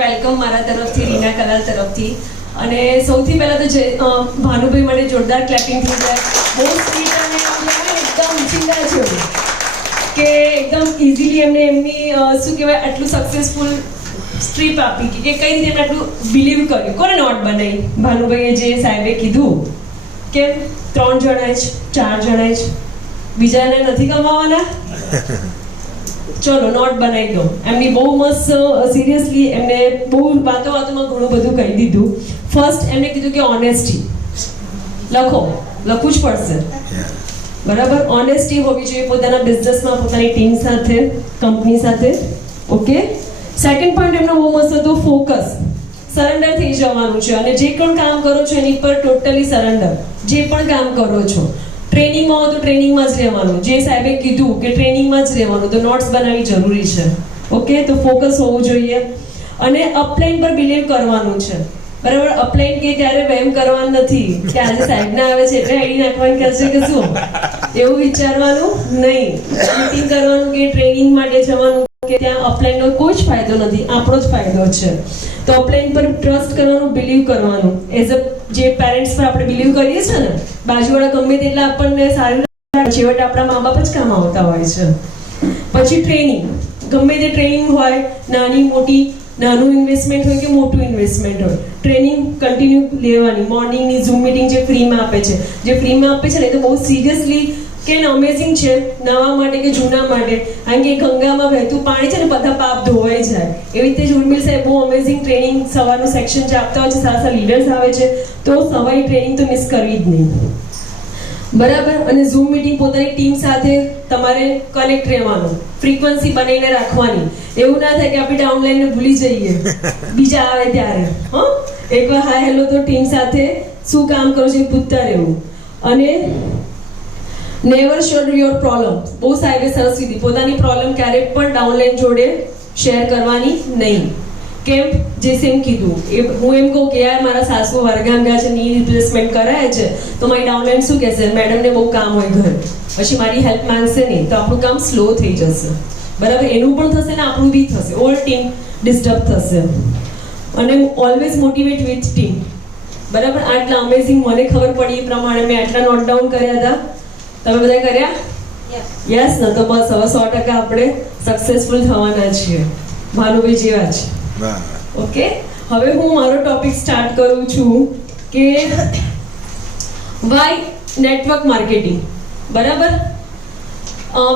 Welcome મારા તરફથી, રીના કલાલ તરફથી. અને સૌથી પહેલાં તો ભાનુભાઈ માટે જોરદાર ક્લેપિંગ થઈ જાય. બહુ સ્વીટ અને એકદમ ચિંતા છે કે એકદમ ઇઝીલી એમને એમની શું કહેવાય આટલું સક્સેસફુલ સ્ટ્રીપ આપી કે કઈ રીતે એમને આટલું બિલીવ કર્યું. કોને નોટ બનાવી? ભાનુભાઈએ જે સાહેબે કીધું કે 3 જણા જ 4 જણા જ બીજાને નથી કમાવાના, ચલો નોટ બનાવી દો. એમની બહુ મસ્ત સિરિયસલી એમને બહુ વાતોમાં ઘણું બધું કહી દીધું. ફર્સ્ટ એમને કીધું કે ઓનેસ્ટી લખવું જ પડશે, બરાબર. ઓનેસ્ટી હોવી જોઈએ પોતાના બિઝનેસમાં, પોતાની ટીમ સાથે, કંપની સાથે. ઓકે. સેકન્ડ પોઈન્ટ એમનો બહુ મસ્ત હતો, ફોકસ. સરેન્ડર થઈ જવાનું છે અને જે પણ કામ કરો છો એની પર ટોટલી સરેન્ડર. જે પણ કામ કરો છો, ટ્રેનિંગમાં હોય તો ટ્રેનિંગમાં જ રહેવાનું. જે સાહેબે કીધું કે ટ્રેનિંગમાં જ રહેવાનું, તો નોટ્સ બનાવવી જરૂરી છે. ઓકે. તો ફોકસ હોવું જોઈએ અને અપલાઈન પર બિલીવ કરવાનું છે, બરાબર. અપલાઈન કે ત્યારે વહેમ કરવાનું નથી કે આજે સાહેબ ના આવે છે એટલે આઈડી નાખવાનું કરશે કે શું, એવું વિચારવાનું નહીં. મીટિંગ કરવાનું કે ટ્રેનિંગ માટે જવાનું કે ત્યાં અપલાઈનનો કોઈ જ ફાયદો નથી, આપણો જ ફાયદો છે. તો અપલાઈન પર ટ્રસ્ટ કરવાનું, બિલીવ કરવાનું. એઝ અ જે પેરેન્ટ્સ પર આપણે બિલીવ કરીએ છીએ ને, બાજુવાળા ગમે તેટલા આપણને સારું છેવટે આપણા મા બાપ જ કામ આવતા હોય છે. પછી ટ્રેનિંગ, ગમે તે ટ્રેનિંગ હોય, નાની મોટી, નાનું ઇન્વેસ્ટમેન્ટ હોય કે મોટું ઇન્વેસ્ટમેન્ટ હોય, ટ્રેનિંગ કન્ટિન્યુ લેવાની. મોર્નિંગની ઝૂમ મિટિંગ જે ફ્રીમાં આપે છે, ને એ તો બહુ સિરિયસલી કે અમેઝિંગ છે, નવા માટે કે જૂના માટે. કારણ કે ગંગામાં વહેતું પાણી છે ને, બધા પાપ ધોવાઈ જાય. એવી રીતે જ ઉર્મિલ સાહેબ બહુ અમેઝિંગ ટ્રેનિંગ સવારનું સેક્શન જે આપતા હોય છે, સારા લીડર્સ આવે છે, તો સવારી ટ્રેનિંગ તો મિસ કરવી જ નહીં, બરાબર. અને ઝૂમ મિટિંગ પોતાની ટીમ સાથે તમારે કનેક્ટ રહેવાનું, ફ્રીક્વન્સી બનાવીને રાખવાની. એવું ના થાય કે આપણે ડાઉનલાઈનને ભૂલી જઈએ બીજા આવે ત્યારે. એકવાર હાય હેલો તો ટીમ સાથે શું કામ કરો છો એ પૂછતા રહેવું. અને નેવર શેર યોર પ્રોબ્લેમ. બહુ સાહેબે સરસ કીધી, પોતાની પ્રોબ્લેમ ક્યારેક પણ ડાઉનલાઈન જોડે શેર કરવાની નહીં. કેમ? જે સેમ કીધું હું એમ કહું કે યાર મારા સાસુ વરગામ ગયા છે, ની રિપ્લેસમેન્ટ કરાય છે, તો મારી ડાઉનલાઈન શું કહેશે, મેડમને બહુ કામ હોય ઘરે, પછી મારી હેલ્પ માંગશે નહીં, તો આપણું કામ સ્લો થઈ જશે, બરાબર. એનું પણ થશે ને આપણું બી થશે, ઓલ ટીમ ડિસ્ટર્બ થશે. અને ઓલવેઝ મોટિવેટ વિથ ટીમ, બરાબર. આટલા અમેઝિંગ મને ખબર પડી એ પ્રમાણે મેં આટલા નોટ ડાઉન કર્યા હતા. તમે બધા કર્યા? યસ ને? તો બસ હવે 100% આપણે સક્સેસફુલ થવાના છીએ, ભાનુભાઈ જેવા જ. ઓકે. હવે હું મારો ટોપિક સ્ટાર્ટ કરું છું કે વાય નેટવર્ક માર્કેટિંગ, બરાબર.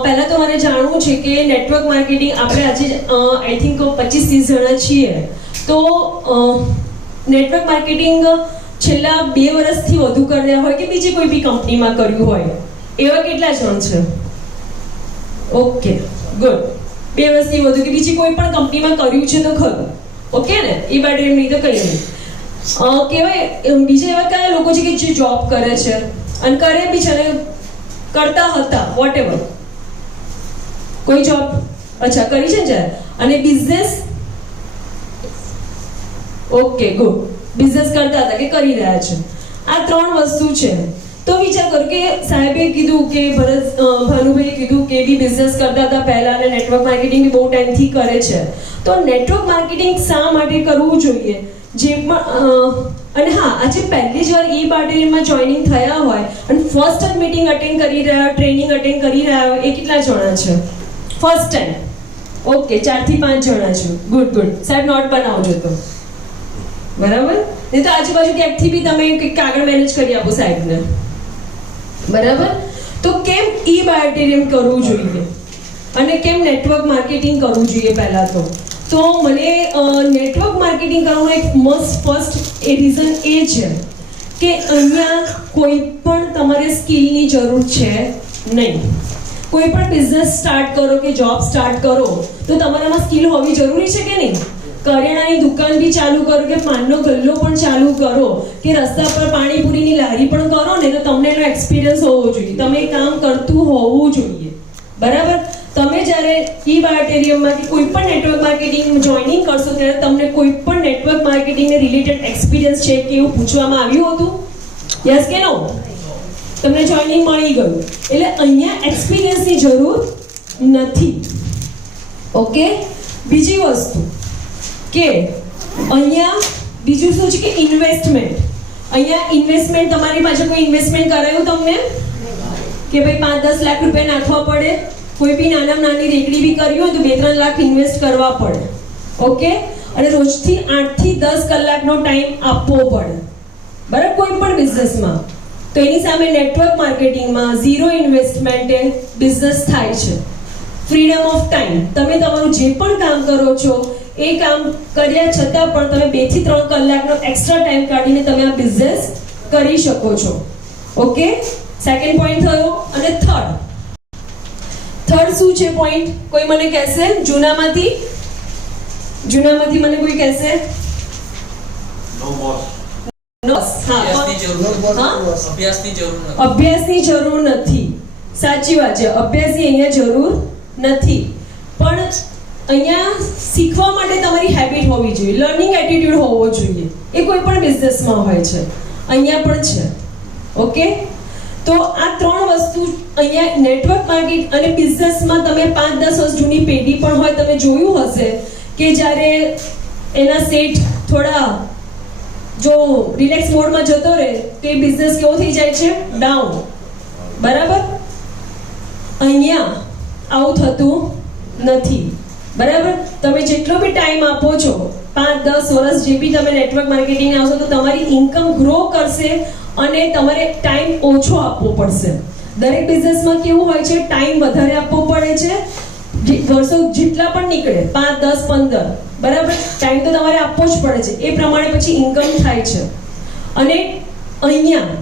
પહેલા તો મારે જાણવું છે કે નેટવર્ક માર્કેટિંગ આપણે આજે આઈ થિંક 25-30 જણા છીએ, તો નેટવર્ક માર્કેટિંગ છેલ્લા 2 વર્ષથી વધુ કર્યા હોય કે બીજી કોઈ બી કંપનીમાં કર્યું હોય, એવા કેટલા જણ છે? Okay, good. 2 વર્ષથી વધુ કે બીજી કોઈ પણ કંપનીમાં કર્યું છે તો ખરું. ઓકે ને? એ માટે એમ નહીં તો કઈ નહીં કહેવાય. બીજા એવા કયા લોકો છે કે જે જોબ કરે છે અને કરે બી છે અને કરતા હતા વોટ એવર, કોઈ જોબ અચ્છા કરી છે ને, અને બિઝનેસ. Okay, good. બિઝનેસ કરતા હતા કે કરી રહ્યા છે. આ 3 વસ્તુ છે. તો વિચાર કરો કે સાહેબે કીધું કે ભાનુભાઈએ કીધું કે બી બિઝનેસ કરતા હતા પહેલા અને નેટવર્ક માર્કેટિંગ બી બહુ ટાઈમથી કરે છે. તો નેટવર્ક માર્કેટિંગ શા માટે કરવું જોઈએ? જે પણ અને હા, આજે પહેલી જ વાર એ બાટેરીમાં જોઈનિંગ થયા હોય અને ફર્સ્ટ ટાઈમ મીટિંગ અટેન્ડ કરી રહ્યા, ટ્રેનિંગ અટેન્ડ કરી રહ્યા હોય, એ કેટલા જણા છે ફર્સ્ટ ટાઈમ? ઓકે, 4 થી 5 જણા છે. Good good. સાહેબ નોટ બનાવજો તો, બરાબર. નહીં તો આજુબાજુ ક્યાંકથી બી તમે કંઈક કાગળ મેનેજ કરી આપો સાહેબને, બરાબર. તો કેમ ઈ બાયોટેરિયમ કરવું જોઈએ અને કેમ નેટવર્ક માર્કેટિંગ કરવું જોઈએ? પહેલા તો મને નેટવર્ક માર્કેટિંગ કરવાનું એક ફર્સ્ટ એ રીઝન એ છે કે અહીંયા કોઈ પણ તમારે સ્કિલની જરૂર છે નહીં. કોઈ પણ બિઝનેસ સ્ટાર્ટ કરો કે જોબ સ્ટાર્ટ કરો તો તમારામાં સ્કિલ હોવી જરૂરી છે કે નહીં? કરિયાણાની દુકાન બી ચાલુ કરો કે પાનનો ગલ્લો પણ ચાલુ કરો કે રસ્તા પર પાણીપુરીની લારી પણ કરો ને, તો તમને એનો એક્સપિરિયન્સ હોવો જોઈએ, તમે કામ કરતું હોવું જોઈએ, બરાબર. તમે જ્યારે ઈ બાયોટેરિયમમાં કે કોઈ પણ નેટવર્ક માર્કેટિંગ જોઈનિંગ કરશો ત્યારે તમને કોઈ પણ નેટવર્ક માર્કેટિંગને રિલેટેડ એક્સપિરિયન્સ છે કે એવું પૂછવામાં આવ્યું હતું? યસ કે નો? તમને જોઈનિંગ મળી ગયું એટલે અહીંયા એક્સપિરિયન્સની જરૂર નથી. ઓકે. બીજી વસ્તુ કે અહીંયા બીજું શું છે કે ઇન્વેસ્ટમેન્ટ. અહીંયા ઇન્વેસ્ટમેન્ટ, તમારી પાસે કોઈ ઇન્વેસ્ટમેન્ટ કરાયું તમને કે ભાઈ 5-10 લાખ રૂપિયા નાખવા પડે? કોઈ બી નાનામાં નાની રેકડી બી કરવી હોય તો 2-3 લાખ ઇન્વેસ્ટ કરવા પડે. ઓકે, અને રોજથી 8 થી 10 કલાકનો ટાઈમ આપવો પડે, બરાબર, કોઈ પણ બિઝનેસમાં. તો એની સામે નેટવર્ક માર્કેટિંગમાં ઝીરો ઇન્વેસ્ટમેન્ટે બિઝનેસ થાય છે. ફ્રીડમ ઓફ ટાઈમ, તમે તમારું જે પણ કામ કરો છો એ કામ કર્યા છતાં પણ તમે 2 થી 3 કલાકનો એક્સ્ટ્રા ટાઈમ કાઢીને તમે આ બિઝનેસ કરી શકો છો. ઓકે, સેકન્ડ પોઈન્ટ થયો. અને થર્ડ શું છે પોઈન્ટ? કોઈ મને કહેશે જૂનામાંથી મને કોઈ કહેશે? અભ્યાસની જરૂર નથી. સાચી વાત છે, અભ્યાસની અહીંયા જરૂર નથી. પણ અહીંયા શીખવા માટે તમારી હેબિટ હોવી જોઈએ, લર્નિંગ એટીટ્યુડ હોવો જોઈએ. એ કોઈ પણ બિઝનેસમાં હોય છે, અહીંયા પણ છે. ઓકે, તો આ 3 વસ્તુ અહીંયા નેટવર્ક માર્કેટ અને બિઝનેસમાં તમે 5-10 વર્ષ જૂની પેઢી પણ હોય, તમે જોયું હશે કે જ્યારે એના સેટ થોડા જો રિલેક્સ મોડમાં જતો રહે તો એ બિઝનેસ કેવો થઈ જાય છે? ડાઉન. બરાબર, અહીંયા આવું થતું નથી. બરાબર, તમે જેટલો બી ટાઈમ આપો છો, 5-10 વર્ષ જે બી તમે નેટવર્ક માર્કેટિંગ આવશો તો તમારી ઇન્કમ ગ્રો કરશે અને તમારે ટાઈમ ઓછો આપવો પડશે. દરેક બિઝનેસમાં કેવું હોય છે? ટાઈમ વધારે આપવો પડે છે. વર્ષો જેટલા પણ નીકળે, 5, 10, 15, બરાબર, ટાઈમ તો તમારે આપવો જ પડે છે. એ પ્રમાણે પછી ઇન્કમ થાય છે. અને અહીંયા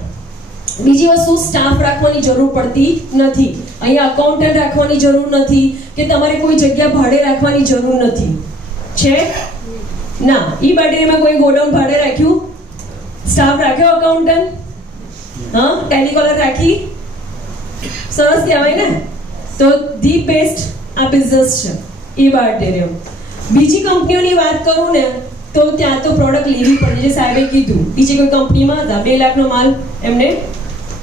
બીજી વસ્તુ, સ્ટાફ રાખવાની જરૂર પડતી નથી. અહીંયા અકાઉન્ટન્ટ રાખવાની જરૂર નથી કે તમારે કોઈ જગ્યા ભાડે રાખવાની જરૂર નથી. છે ના? ઈ બાટેરીમાં કોઈ ગોડાઉન ભાડે રાખ્યું? સ્ટાફ રાખ્યો અકાઉન્ટન્ટ? હા, ટેલિકોલર રાખી? સરસ કહેવાય ને. તો ધી બેસ્ટ આ બિઝનેસ છે ઈ બાટેરિયમ. બીજી કંપનીઓની વાત કરું ને તો ત્યાં તો પ્રોડક્ટ લેવી પડે, જે સાહેબે કીધું. બીજી કોઈ કંપનીમાં હતા 2 લાખનો માલ એમને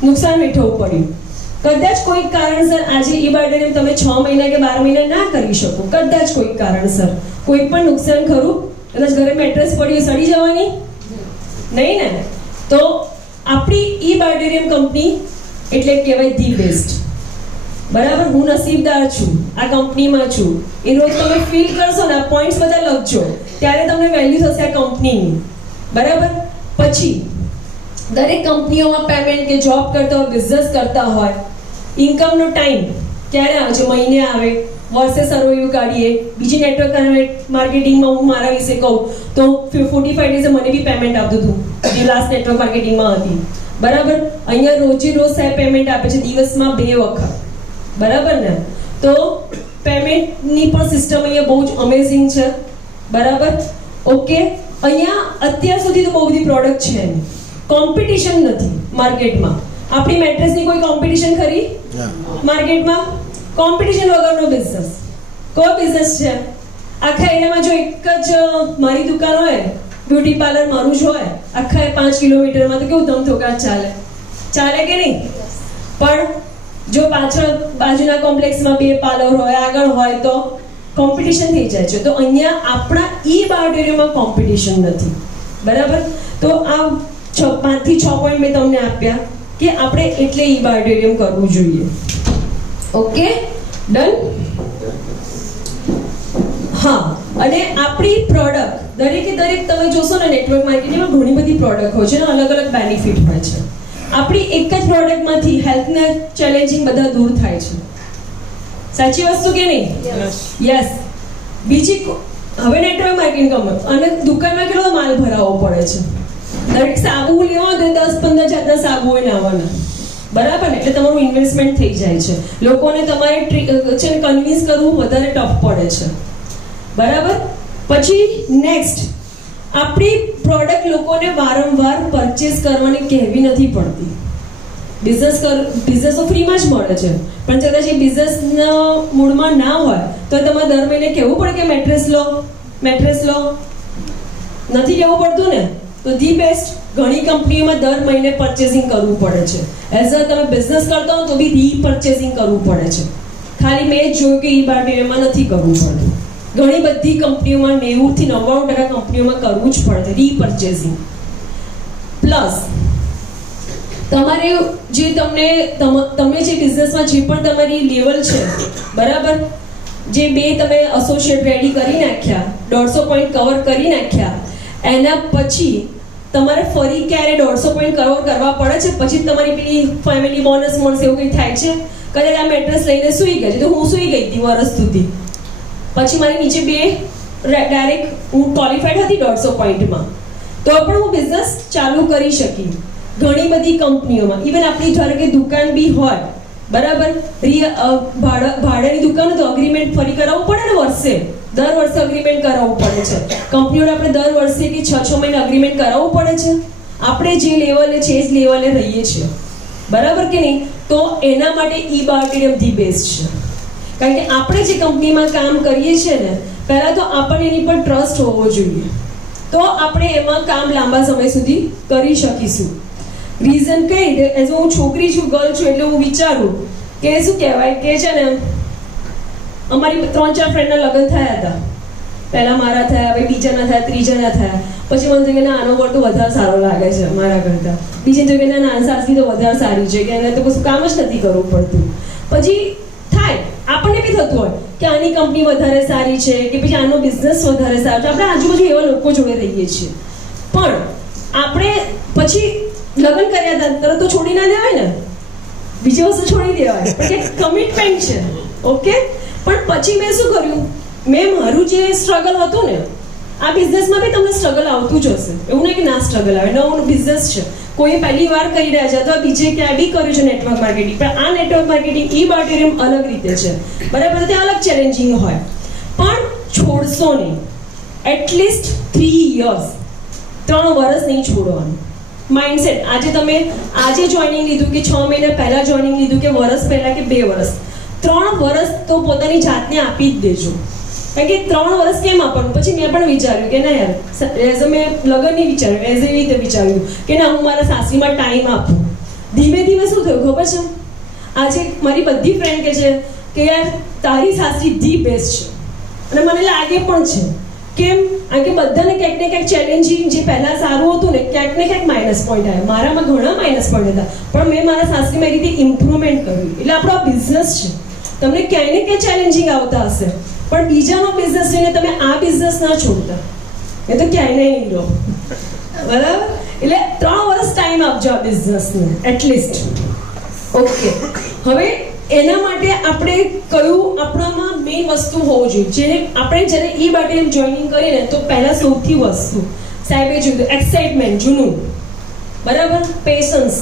નુકસાન વેઠવું પડ્યું. કદાચ કોઈક કારણસર આજે ઈ બાટેરિયમ તમે 6 મહિના કે 12 મહિના ના કરી શકો, કદાચ કોઈક કારણસર. કોઈ પણ નુકસાન ખરું? કદાચ ઘરે મેટ્રેસ પડી સડી જવાની નહીં ને? તો આપણી ઈ બાટેરિયમ કંપની એટલે કહેવાય ધી બેસ્ટ. બરાબર, હું નસીબદાર છું, આ કંપનીમાં છું. એ રોજ તમે ફીલ કરશો ને, આ પોઈન્ટ્સ બધા લખજો, ત્યારે તમને વેલ્યુ થશે આ કંપનીની. બરાબર, પછી દરેક કંપનીઓમાં પેમેન્ટ કે જોબ કરતા હોય, બિઝનેસ કરતા હોય, ઇન્કમનો ટાઈમ ક્યારે આવે છે? મહિને આવે, વર્ષે સર્વૈવ કાઢીએ. બીજી નેટવર્ક માર્કેટિંગમાં હું મારા વિશે કહું તો 45 ડેઝે મને બી પેમેન્ટ આવતું હતું, જે લાસ્ટ નેટવર્ક માર્કેટિંગમાં હતી. બરાબર, અહીંયા રોજ સાહેબ પેમેન્ટ આપે છે, દિવસમાં 2 વખત. બરાબર ને? તો પેમેન્ટની પણ સિસ્ટમ અહીંયા બહુ જ અમેઝિંગ છે. બરાબર, ઓકે. અહીંયા અત્યાર સુધી તો બહુ બધી પ્રોડક્ટ છે, કોમ્પિટિશન નથી માર્કેટમાં. આપણી મેટ્રેસની કોઈ કોમ્પિટિશન ખરી માર્કેટમાં? કોમ્પિટિશન વગરનો બિઝનેસ કોઈ બિઝનેસ છે? આખા એરિયામાં જો એક જ મારી દુકાન હોય, બ્યુટી પાર્લર મારું જ હોય, આખા 5 કિલોમીટરમાં, તો કેવું ધમધોકાટ ચાલે કે નહીં? પણ જો પાછળ બાજુના કોમ્પ્લેક્સમાં 2 પાર્લર હોય, આગળ હોય તો કોમ્પિટિશન થઈ જાય છે. તો અહીંયા આપણા ઈ બાયોટેરિયમમાં કોમ્પિટિશન નથી. બરાબર, તો આ 5 થી 6 પોઈન્ટ મેં તમને આપ્યા કે આપણે એટલે ઈ બાયોટેરિયમ કરવું જોઈએ. Okay, done? હા, અને આપણી પ્રોડક્ટ દરેકે દરેક તમે જોશો ને નેટવર્ક માર્કેટિંગમાં ઘણી બધી પ્રોડક્ટ હોય છે ને, અલગ અલગ બેનિફિટ હોય છે. આપણી એક જ પ્રોડક્ટમાંથી હેલ્થના ચેલેન્જિંગ બધા દૂર થાય છે. સાચી વસ્તુ કે નહીં? યસ. બીજી હવે નેટવર્ક માર્કેટિંગ અને દુકાનમાં કેટલો માલ ભરાવવો પડે છે. દરેક સાબુ લેવો તો 10-15 જાતના સાબુ હોય લાવવાના. બરાબર ને? એટલે તમારું ઇન્વેસ્ટમેન્ટ થઈ જાય છે. લોકોને તમારે છે ને કન્વિન્સ કરવું વધારે ટફ પડે છે. બરાબર, પછી નેક્સ્ટ, આપણી પ્રોડક્ટ લોકોને વારંવાર પરચેસ કરવાની કહેવી નથી પડતી. બિઝનેસ તો ફ્રીમાં જ મળે છે, પણ કદાચ એ બિઝનેસના મૂડમાં ના હોય તો તમારે દર મહિને કહેવું પડે કે મેટ્રેસ લો. નથી કહેવું પડતું ને? તો ધી બેસ્ટ, ઘણી કંપનીઓમાં દર મહિને પરચેસિંગ કરવું પડે છે. એઝ અ તમે બિઝનેસ કરતા હો તો બી રી પરચેસિંગ કરવું પડે છે. ખાલી મેં જ જોયું કે ઈ બાયોટેરિયમમાં નથી કરવું પડતું. ઘણી બધી કંપનીઓમાં 90 થી 99% કંપનીઓમાં કરવું જ પડે રીપર્ચેસિંગ. પ્લસ તમારે જે તમે જે બિઝનેસમાં જે પણ તમારી લેવલ છે, બરાબર, જે બે તમે એસોસિએટ રેડી કરી નાખ્યા, 150 પોઈન્ટ કવર કરી નાખ્યા, એના પછી તમારે ફરી ક્યારે 150 પોઈન્ટ કવર કરવા પડે છે, પછી તમારી પેલી ફેમિલી બોનસ મળશે એવું કંઈ થાય છે? કદાચ આ મેટ્રેસ લઈને સૂઈ ગઈ છે, તો હું સૂઈ ગઈ હતી વર્ષ સુધી, પછી મારી નીચે બે ડાયરેક્ટ હું ક્વોલિફાઈડ હતી 150 પોઈન્ટમાં, તો પણ હું બિઝનેસ ચાલુ કરી શકી. ઘણી બધી કંપનીઓમાં ઇવન આપણી ધારો કે દુકાન બી હોય, બરાબર, ભાડાની દુકાન તો અગ્રીમેન્ટ ફરી કરાવવું પડે ને, દર વર્ષે અગ્રીમેન્ટ કરાવવું પડે છે. કંપનીઓને આપણે દર વર્ષે કે 6 મહિને અગ્રીમેન્ટ કરાવવું પડે છે. આપણે જે લેવલે છે એ જ લેવલે રહીએ છીએ, બરાબર કે નહીં? તો એના માટે ઈ-બાર્ટેરિયમ ધી બેસ્ટ છે. કારણ કે આપણે જે કંપનીમાં કામ કરીએ છીએ ને, પહેલાં તો આપણને એની પર ટ્રસ્ટ હોવો જોઈએ, તો આપણે એમાં કામ લાંબા સમય સુધી કરી શકીશું. રીઝન કઈ, એઝ હું છોકરી છું, ગર્લ છું, એટલે હું વિચારું કે શું કહેવાય કે છે ને, અમારી 3-4 ફ્રેન્ડના લગ્ન થયા હતા. પહેલા મારા થયા, હવે બીજાના થયા, ત્રીજાના થયા. પછી મને થયું કે ના, આનો વર તો વધારે સારો લાગે છે મારા કરતાં. બીજે થયું કે ના, સાસરી તો વધારે સારી છે, કે એને તો કશું કામ જ નથી કરવું પડતું. પછી થાય, આપણને બી થતું હોય કે આની કંપની વધારે સારી છે, કે પછી આનો બિઝનેસ વધારે સારો છે. આપણે આજુબાજુ એવા લોકો જોડે રહીએ છીએ, પણ આપણે પછી લગ્ન કર્યા હતા તરત તો છોડી ના દેવાય ને, બીજી વસ્તુ છોડી દેવાય, કે કમિટમેન્ટ છે. ઓકે, પણ પછી મેં શું કર્યું, મેં મારું જે સ્ટ્રગલ હતું ને, આ બિઝનેસમાં બી તમને સ્ટ્રગલ આવતું જ હશે, એવું નહીં કે ના સ્ટ્રગલ આવે. નવો બિઝનેસ છે, કોઈ પહેલી વાર કરી રહ્યા છે, અથવા બીજે ક્યાંય બી કર્યું છે નેટવર્ક માર્કેટિંગ, પણ આ નેટવર્ક માર્કેટિંગ ઈ-બાર્ટેરિયમ અલગ રીતે છે, બરાબર, તે અલગ ચેલેન્જિંગ હોય, પણ છોડશો નહીં. એટલીસ્ટ 3 years, 3 વર્ષ નહીં છોડવાનું. માઇન્ડસેટ, આજે જોઈનિંગ લીધું કે 6 મહિના પહેલા જોઈનિંગ લીધું કે વર્ષ પહેલા કે 2 વર્ષ, 3 વર્ષ તો પોતાની જાતને આપી જ દેજો. કારણ કે 3 વર્ષ કેમ આપવાનું? પછી મેં પણ વિચાર્યું કે ના યાર, એઝ મેં લગન નહીં વિચાર્યું, એઝ એવી રીતે વિચાર્યું કે ના, હું મારા સાસરીમાં ટાઈમ આપું. ધીમે ધીમે શું થયું ખબર છે? આજે મારી બધી ફ્રેન્ડ કહે છે કે યાર તારી સાસરી ધી બેસ્ટ છે, અને મને લાગે પણ છે. કેમ? કારણ કે બધાને ક્યાંક ને ક્યાંક ચેલેન્જિંગ, જે પહેલા સારું હતું ને, ક્યાંક ને ક્યાંક માઇનસ પોઈન્ટ આવ્યા. મારામાં ઘણા માઇનસ પોઈન્ટ હતા, પણ મેં મારા સાસરીમાં એ રીતે ઇમ્પ્રુવમેન્ટ કર્યું. એટલે આપણો આ બિઝનેસ છે, તમને ક્યાંય ને ક્યાંય ચેલેન્જિંગ આવતા હશે, પણ બીજાનો બિઝનેસ જોઈને તમે આ બિઝનેસ ના છોડતા, એ તો ક્યાંય નહીં લો, બરાબર? એટલે 3 વર્ષ ટાઈમ આપજો આ બિઝનેસને એટલીસ્ટ. ઓકે, હવે એના માટે આપણે કયું આપણામાં મેઇન વસ્તુ હોવું જોઈએ, જેને આપણે જ્યારે ઈ-બાર્ટેરિયમ જોઈનિંગ કરીએ તો પહેલા સૌથી વસ્તુ સાહેબે જોયું એક્સાઇટમેન્ટ, જૂનું, બરાબર, પેશન્સ.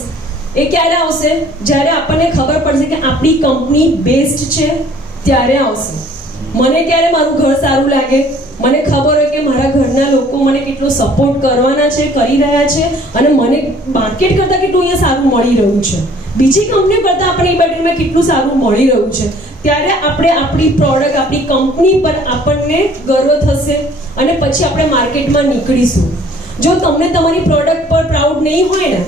એ ક્યારે આવશે? જ્યારે આપણને ખબર પડશે કે આપણી કંપની બેસ્ટ છે, ત્યારે આવશે. મને ક્યારે મારું ઘર સારું લાગે, મને ખબર હોય કે મારા ઘરના લોકો મને કેટલો સપોર્ટ કરવાના છે, કરી રહ્યા છે, અને મને માર્કેટ કરતાં કેટલું અહીંયા સારું મળી રહ્યું છે, બીજી કંપનીઓ કરતાં આપણે ઈ-બાર્ટેરિયમમાં કેટલું સારું મળી રહ્યું છે, ત્યારે આપણે આપણી પ્રોડક્ટ, આપણી કંપની પર આપણને ગર્વ થશે, અને પછી આપણે માર્કેટમાં નીકળીશું. જો તમને તમારી પ્રોડક્ટ પર પ્રાઉડ નહીં હોય ને,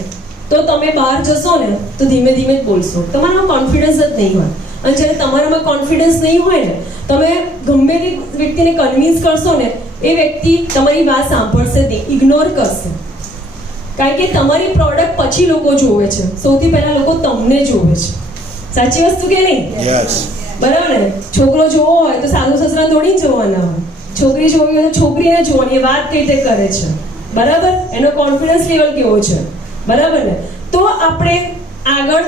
તો તમે બહાર જશો ને તો ધીમે ધીમે જ બોલશો, તમારામાં કોન્ફિડન્સ જ નહીં હોય. અને જ્યારે તમારામાં કોન્ફિડન્સ નહીં હોય ને, તમે ગમે તે વ્યક્તિને કન્વિન્સ કરશો ને, એ વ્યક્તિ તમારી વાત સાંભળશે નહીં, ઇગ્નોર કરશે. કારણ કે તમારી પ્રોડક્ટ પછી લોકો જોવે છે, સૌથી પહેલા લોકો તમને જોવે છે. સાચી વસ્તુ કે નહીં? બરાબર ને? છોકરો જોવો હોય તો સાસુ સસરા થોડી જોવાના હોય, છોકરી જોવી હોય તો છોકરીને જોવાની, એ વાત કઈ રીતે કરે છે, બરાબર, એનો કોન્ફિડન્સ લેવલ કેવો છે, બરાબર ને? તો આપણે આગળ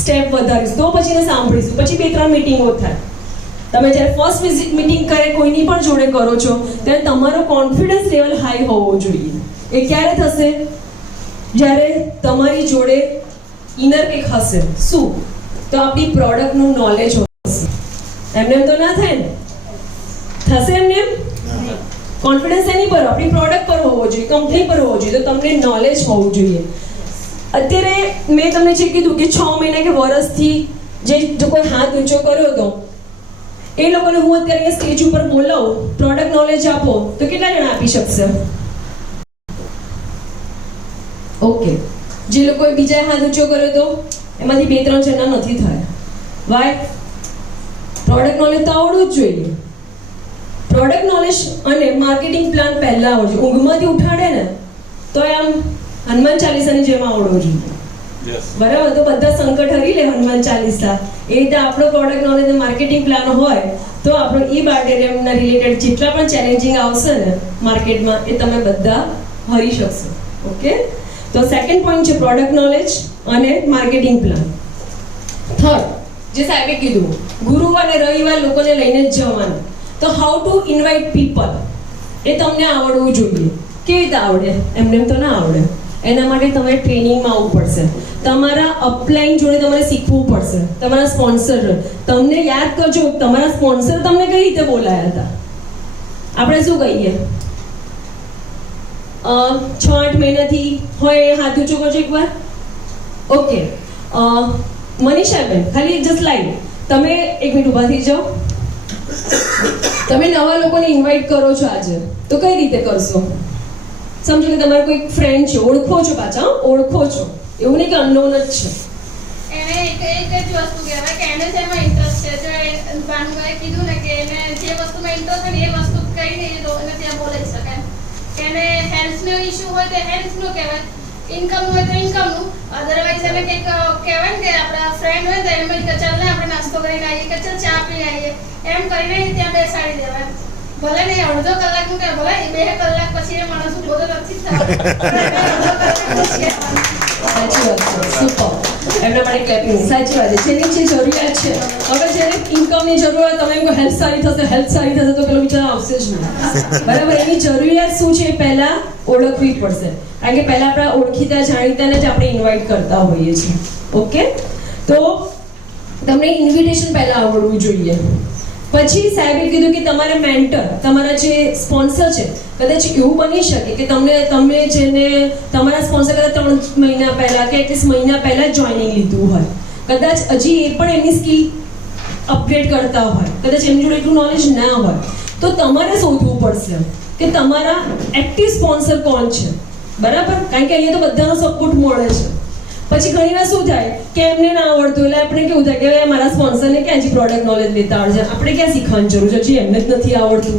સ્ટેપ વધારીશું, તો પછી એને સાંભળીશું. પછી 2-3 મીટિંગો થાય. તમે જ્યારે ફર્સ્ટ મીટિંગ કરે કોઈની પણ જોડે કરો છો, ત્યારે તમારો કોન્ફિડન્સ લેવલ હાઈ હોવો જોઈએ. એ ક્યારે થશે? જ્યારે તમારી જોડે ઇનર કંઈક હશે. શું? તો આપણી પ્રોડક્ટનું નોલેજ હશે. એમને એમ તો ના થાય ને? થશે એમને એમ? કોન્ફિડન્સ એની પર, આપણી પ્રોડક્ટ પર હોવો જોઈએ, કંપની પર હોવો જોઈએ, તો તમને નોલેજ હોવું જોઈએ. અત્યારે મેં તમને જે કીધું કે 6 મહિના કે વર્ષથી જો કોઈ હાથ ઊંચો કર્યો હતો, એ લોકોને હું અત્યારે સ્ટેજ ઉપર બોલાવું, પ્રોડક્ટ નોલેજ આપો, તો કેટલા જણા આપી શકશે? ઓકે, જે લોકોએ બીજા હાથ ઊંચો કર્યો હતો એમાંથી 2-3 જણા નથી થયા. વાય? પ્રોડક્ટ નોલેજ તો આવડવું જ જોઈએ. પ્રોડક્ટ નોલેજ અને માર્કેટિંગ પ્લાન પહેલા આવડે. ઊંઘમાંથી ઉઠાડે ને તો આમ હનુમાન ચાલીસાની જેમ આવડવું જોઈએ. બરાબર, તો બધા સંકટ હરી લે હનુમાન ચાલીસા. એ રીતે આપણો પ્રોડક્ટ નોલેજ અને માર્કેટિંગ પ્લાન હોય તો આપણો ઈ બાર્ટેરિયમના રિલેટેડ જેટલા પણ ચેલેન્જિંગ આવશે ને માર્કેટમાં એ તમે બધા હરી શકશો. ઓકે, તો સેકન્ડ પોઈન્ટ છે પ્રોડક્ટ નોલેજ અને માર્કેટિંગ પ્લાન. થર્ડ, જે સાહેબે કીધું ગુરુ અને રવિવાર લોકોને લઈને જ જવાનું. તો હાઉ ટુ ઇન્વાઇટ પીપલ એ તમને આવડવું જોઈએ. કેવી રીતે આવડે? એમને એમ તો ના આવડે. એના માટે તમારે ટ્રેનિંગમાં આવવું પડશે. તમારા અપલાઈન જોડે તમારે શીખવું પડશે. તમારા સ્પોન્સર, તમને યાદ કરજો તમારા સ્પોન્સર તમને કઈ રીતે બોલાયા હતા. આપણે શું કહીએ? 6-8 મહિનાથી હોય, હાથ ઊંચો કરજો એકવાર. ઓકે, મનીષાબેન ખાલી જસ્ટ લાઈવ તમે 1 મિનિટ ઊભા થઈ જાઓ. તમે નવા લોકોને ઇન્વાઇટ કરો છો આજે, તો કઈ રીતે કરશો? સમજો કે તમારો કોઈ ફ્રેન્ડ છે, ઓળખો છો, પાછા ઓળખો છો, એવું નહીં કે અનનોન જ છે. એને એક જ વસ્તુ કહેવાય કે એને શેમાં ઇન્ટરેસ્ટ છે. જો ભાનુભાઈ કીધું ને કે એને જે વસ્તુમાં ઇન્ટરેસ્ટ હોય ને એ વસ્તુ કહીને એને ત્યાં બોલાવી શકાય. કે એને હેલ્થનો ઇશ્યુ હોય તો હેલ્થનું કહેવાય, ઇન્કમ હોય તો ઇન્કમનું. અધરવાઇઝ એને કંઈક કહેવાય ને કે આપણા ફ્રેન્ડ હોય તો એમ કે ચાલ ને આપણે નાસ્તો કરીને આવીએ, કે ચાલ ચા પી આવીએ, એમ કરીને ત્યાં બેસાડી દેવાય. ભલે નહીં અડધો કલાકનું કે ભલે 2 કલાક પછી એ માણસ બોલો નથી થવાનું. સાચી વાત છે, સુપર. એમના માટે ક્લેપિંગ. સાચી વાત છે, જેની જે જરૂરિયાત છે. હવે જેને ઇન્કમની જરૂર હોય તમે એમ કહો હેલ્થ સારી થશે તો પેલો વિચાર આવશે જ નહીં. બરાબર, એની જરૂરિયાત શું છે એ પહેલા ઓળખવી પડશે. કારણ કે પહેલા આપણા ઓળખીતા જાણીતાને જ આપણે ઇન્વાઇટ કરતા હોઈએ છીએ. ઓકે, તો તમને ઇન્વિટેશન પહેલા આવડવું જોઈએ. પછી સાહેબે કીધું કે તમારે મેન્ટર, તમારા જે સ્પોન્સર છે, કદાચ એવું બની શકે કે તમે જેને તમારા સ્પોન્સર કદાચ 3 મહિના પહેલા કે એટલીસ્ટ મહિના પહેલા જ જોઈનિંગ લીધું હોય, કદાચ હજી એ પણ એમની સ્કિલ અપગ્રેડ કરતા હોય, કદાચ એમની જોડે એટલું નોલેજ ના હોય, તો તમારે શોધવું પડશે કે તમારા એક્ટિવ સ્પોન્સર કોણ છે. બરાબર, કારણ કે અહીંયા તો બધાનો સપોર્ટ મળે છે. પછી ઘણી વાર શું થાય કે એમને ના આવડતું એટલે આપણે કેવું થાય કે મારા સ્પોન્સરને ક્યાં હજી પ્રોડક્ટ નોલેજ લેતા આવડે છે, આપણે ક્યાં શીખવાની જરૂર છે, હજી એમને જ નથી આવડતું.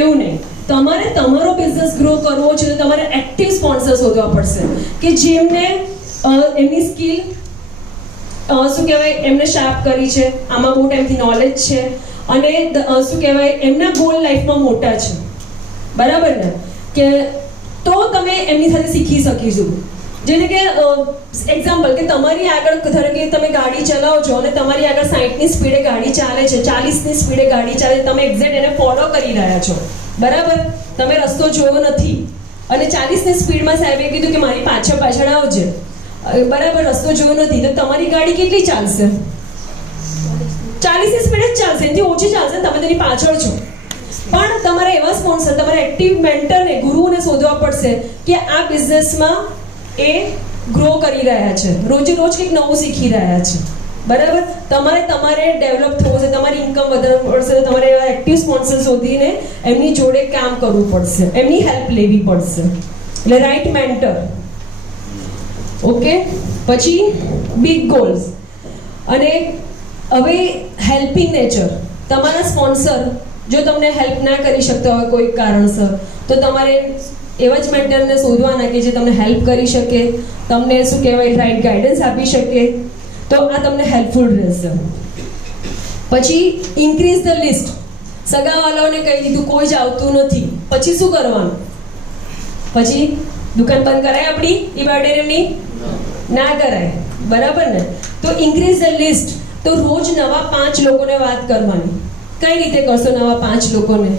એવું નહીં, તમારે તમારો બિઝનેસ ગ્રો કરવો છે તો તમારે એક્ટિવ સ્પોન્સર શોધવા પડશે કે જેમને એમની સ્કિલ શું કહેવાય એમને શાર્પ કરી છે, આમાં બહુ ટાઈમથી નોલેજ છે અને શું કહેવાય એમના ગોલ લાઈફમાં મોટા છે. બરાબર ને? કે તો તમે એમની સાથે શીખી શકીશું. જેને કે એક્ઝામ્પલ કે તમારી આગળ ધારો કે તમે ગાડી ચલાવો છો અને તમારી આગળ 60ની સ્પીડે ગાડી ચાલે છે, 40ની સ્પીડે ગાડી ચાલે છે, તમે એક્ઝેક્ટ એને ફોલો કરી રહ્યા છો. બરાબર, તમે રસ્તો જોયો નથી અને 40ની સ્પીડમાં સાહેબે કીધું કે મારી પાછળ આવજે. બરાબર, રસ્તો જોયો નથી તો તમારી ગાડી કેટલી ચાલશે? 40ની સ્પીડે જ ચાલશે, એનાથી ઓછી ચાલશે, તમે તેની પાછળ છો. પણ તમારે એવા સ્પોન્સર, તમારા એક્ટિવ મેન્ટરને, ગુરુને શોધવા પડશે કે આ બિઝનેસમાં એ ગ્રો કરી રહ્યા છે, રોજે રોજ કંઈક નવું શીખી રહ્યા છે. બરાબર, તમારે ડેવલપ થવું છે, તમારી ઇન્કમ વધારવી પડશે, તમારે એવા એક્ટિવ સ્પોન્સર શોધીને એમની જોડે કામ કરવું પડશે, એમની હેલ્પ લેવી પડશે. એટલે રાઈટ મેન્ટર. ઓકે, પછી બિગ ગોલ્સ અને હવે હેલ્પિંગ નેચર. તમારા સ્પોન્સર જો તમને હેલ્પ ના કરી શકતા હોય કોઈ કારણસર તો તમારે એવા જ મેન્ટરને શોધવાના કે જે તમને હેલ્પ કરી શકે, તમને શું કહેવાય રાઈટ ગાઈડન્સ આપી શકે, તો આ તમને હેલ્પફુલ રહેશે. પછી ઇન્ક્રીઝ ધ લિસ્ટ. સગાવાલાઓને કહી દીધું કોઈ જ આવતું નથી, પછી શું કરવાનું? પછી દુકાન બંધ કરાય આપણી ઈ બાર્ટેરિયમની? ના કરાય. બરાબર ને? તો ઇન્ક્રીઝ ધ લિસ્ટ. તો રોજ નવા 5 લોકોને વાત કરવાની. કઈ રીતે કરશો નવા 5 લોકોને?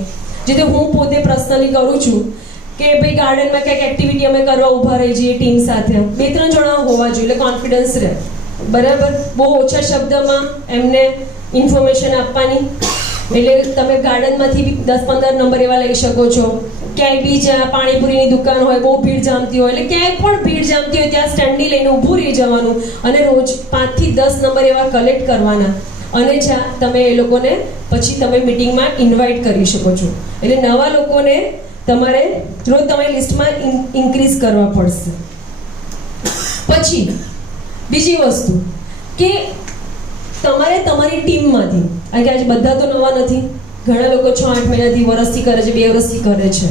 જે તો હું પોતે પર્સનલી કરું છું કે ભાઈ ગાર્ડનમાં કંઈક એક્ટિવિટી અમે કરવા ઊભા રહી જઈએ ટીમ સાથે, 2-3 જણા હોવા જોઈએ એટલે કોન્ફિડન્સ રહે. બરાબર, બહુ ઓછા શબ્દમાં એમને ઇન્ફોર્મેશન આપવાની. એટલે તમે ગાર્ડનમાંથી બી 10-15 નંબર એવા લઈ શકો છો. ક્યાંય બી જ્યાં પાણીપુરીની દુકાન હોય, બહુ ભીડ જામતી હોય, એટલે ક્યાંય પણ ભીડ જામતી હોય ત્યાં સ્ટેન્ડી લઈને ઊભું રહી જવાનું અને રોજ 5 થી 10 નંબર એવા કલેક્ટ કરવાના અને જ્યાં તમે એ લોકોને પછી તમે મિટિંગમાં ઇન્વાઇટ કરી શકો છો. એટલે નવા લોકોને તમારે રોજ તમારી લિસ્ટમાં ઇન્ક્રીઝ કરવા પડશે. પછી બીજી વસ્તુ કે તમારે તમારી ટીમમાંથી, કારણ કે આજે બધા તો નવા નથી, ઘણા લોકો 6-8 મહિનાથી વર્ષથી કરે છે, 2 વર્ષથી કરે છે.